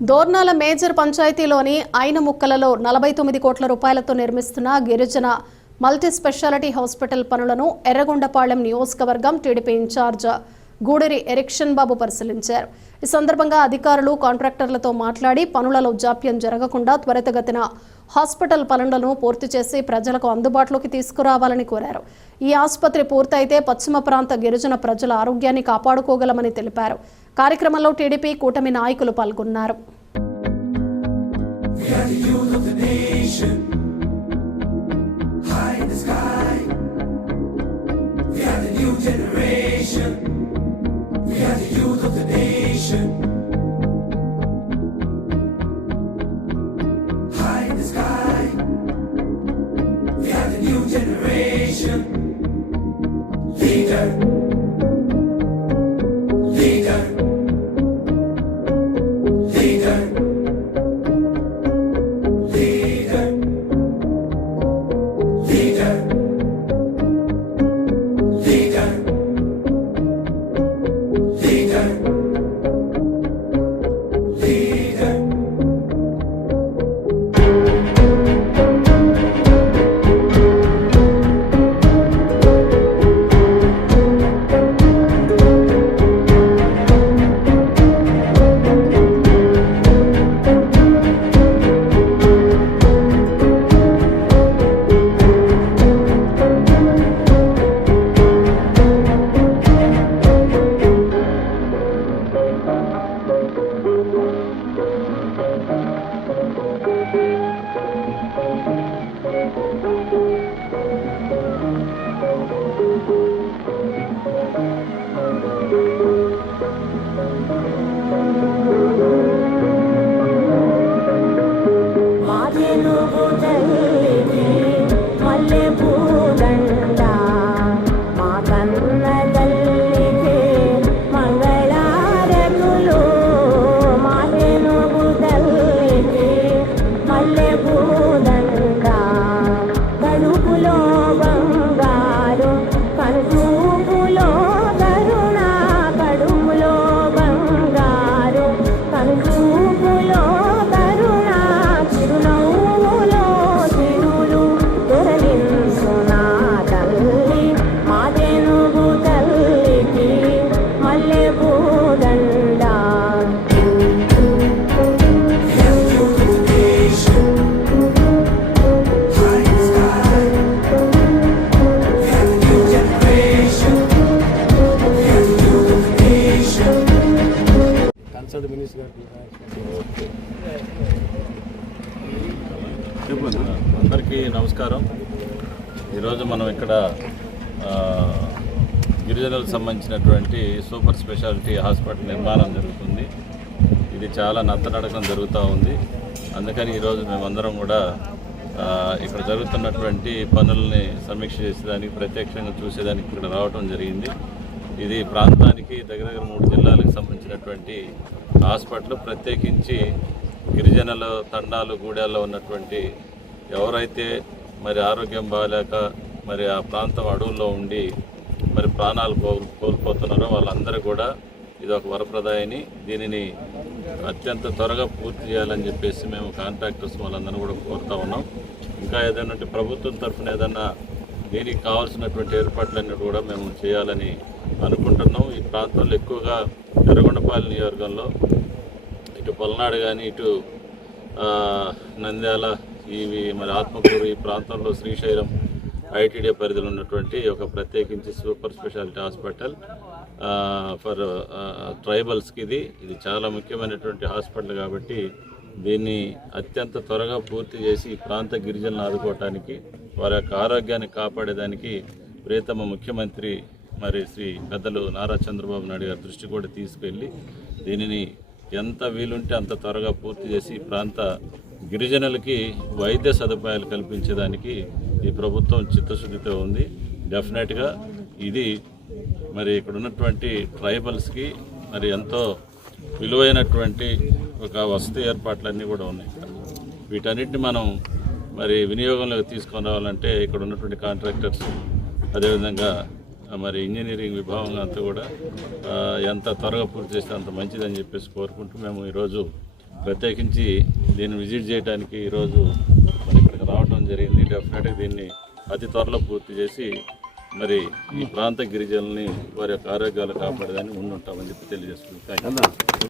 Dornala major పంచాయతీలోని ఐన ముక్కలలో నలభై తొమ్మిది కోట్ల రూపాయలతో నిర్మిస్తున్న గిరిజన మల్టీ స్పెషాలిటీ హాస్పిటల్ పనులను ఎర్రగొండపాళెం నియోజకవర్గం టీడీపీ ఇన్ఛార్జ్ గూడెరి ఎరిక్షన్ బాబు పరిశీలించారు. ఈ సందర్భంగా అధికారులు కాంట్రాక్టర్లతో మాట్లాడి పనులలో జాప్యం జరగకుండా త్వరితగతిన హాస్పిటల్ పనులను పూర్తి చేసి ప్రజలకు అందుబాటులోకి తీసుకురావాలని కోరారు. ఈ ఆసుపత్రి పూర్తయితే పశ్చిమ ప్రాంత గిరిజన ప్రజల ఆరోగ్యాన్ని కాపాడుకోగలమని తెలిపారు. కార్యక్రమంలో టీడీపీ కూటమి నాయకులు పాల్గొన్నారు. Generation. కన్సల్ట్ మినిస్టర్ గారికి అందరికీ నమస్కారం. ఈరోజు మనం ఇక్కడ గిరిజనులకు సంబంధించినటువంటి సూపర్ స్పెషాలిటీ హాస్పిటల్ నిర్మాణం జరుగుతుంది. ఇది చాలా నత్తనడకం జరుగుతూ ఉంది. అందుకని ఈరోజు మేమందరం కూడా ఇక్కడ జరుగుతున్నటువంటి పనుల్ని సమీక్ష చేసేదానికి ప్రత్యక్షంగా చూసేదానికి ఇక్కడ రావడం జరిగింది. ఇది ప్రాంతానికి దగ్గర దగ్గర మూడు జిల్లాలకు సంబంధించినటువంటి హాస్పిటల్ ప్రత్యేకించి గిరిజనుల తండాలు గూడాల్లో ఉన్నటువంటి ఎవరైతే మరి ఆరోగ్యం బాగాలేక మరి ఆ ప్రాంతం అడవుల్లో ఉండి మరి ప్రాణాలు కోల్ కోల్పోతున్నారో వాళ్ళందరూ కూడా ఇది ఒక వరప్రదాయని దీనిని అత్యంత త్వరగా పూర్తి చేయాలని చెప్పేసి మేము కాంట్రాక్టర్స్ వాళ్ళందరూ కూడా కోరుతా ఉన్నాం. ఇంకా ఏదైనా ప్రభుత్వం తరఫున ఏదన్నా దీనికి కావాల్సినటువంటి ఏర్పాట్లన్నీ కూడా మేము చేయాలని అనుకుంటున్నాం. ఈ ప్రాంతంలో ఎక్కువగా ఎర్రగొండపాలెం నియోజకవర్గంలో ఇటు పల్నాడు కానీ ఇటు నంద్యాల ఇవి మరి ఆత్మకూరు ఈ ప్రాంతంలో శ్రీశైలం ఐటీడీ పరిధిలో ఉన్నటువంటి ఒక ప్రత్యేకించి సూపర్ స్పెషాలిటీ హాస్పిటల్ ఫర్ ట్రైబల్స్కి ఇది. ఇది చాలా ముఖ్యమైనటువంటి హాస్పిటల్ కాబట్టి దీన్ని అత్యంత త్వరగా పూర్తి చేసి ఈ ప్రాంత గిరిజనులు ఆదుకోవటానికి వారి యొక్క ఆరోగ్యాన్ని కాపాడేదానికి ప్రియతమ ముఖ్యమంత్రి మరి శ్రీ పెద్దలు నారా చంద్రబాబు నాయుడు గారి దృష్టి కూడా తీసుకెళ్ళి దీనిని ఎంత వీలుంటే అంత త్వరగా పూర్తి చేసి ప్రాంత గిరిజనులకి వైద్య సదుపాయాలు కల్పించేదానికి ఈ ప్రభుత్వం చిత్తశుద్ధితో ఉంది. డెఫినెట్గా ఇది మరి ఇక్కడ ఉన్నటువంటి ట్రైబల్స్కి మరి ఎంతో విలువైనటువంటి ఒక వసతి ఏర్పాట్లన్నీ కూడా ఉన్నాయి. వీటన్నిటిని మనం మరి వినియోగంలోకి తీసుకొని రావాలంటే ఇక్కడ ఉన్నటువంటి కాంట్రాక్టర్స్ అదేవిధంగా మరి ఇంజనీరింగ్ విభాగం అంతా కూడా ఎంత త్వరగా పూర్తి చేస్తే అంత మంచిదని చెప్పేసి కోరుకుంటూ మేము ఈరోజు ప్రత్యేకించి దీన్ని విజిట్ చేయడానికి ఈరోజు మరి ఇక్కడికి రావడం జరిగింది. డెఫినెట్గా దీన్ని అతి త్వరలో పూర్తి చేసి మరి ఈ ప్రాంత గిరిజనుల్ని వారి యొక్క ఆరోగ్యాలు కాపాడేదని ముందుంటామని చెప్పి తెలియజేస్తుంది థ్యాంక్